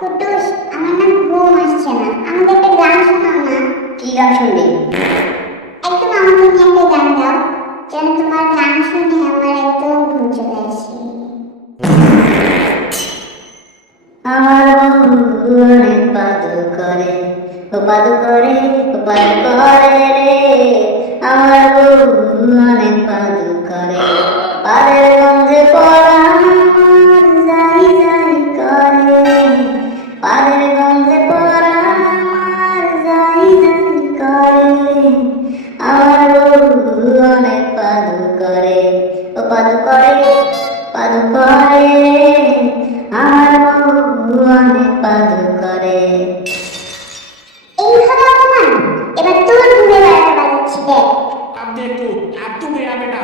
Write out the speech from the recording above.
কুটুস আমার না ঘুম আসছে না। আমাকে একটা গান শোনাও না। কি গান শুনবি? একদম আমাকে নিয়ে একটা গান গাও। যেন তোমার গান শুনে আমার একদম ঘুম চলে আসে। আমার বন্ধু অনেক পাদু করে ও পাদু করে ও পাদু করে রে। আমার বন্ধু অনেক পাদু পাদুকরে পাদুকরে আমার বন্ধু অনেক পাদুকরে। এই হলো তোমার এবার তোর ঘুরে বেড়াতে পারছি দেখ। अब देखो अब तुम यहाँ बेटा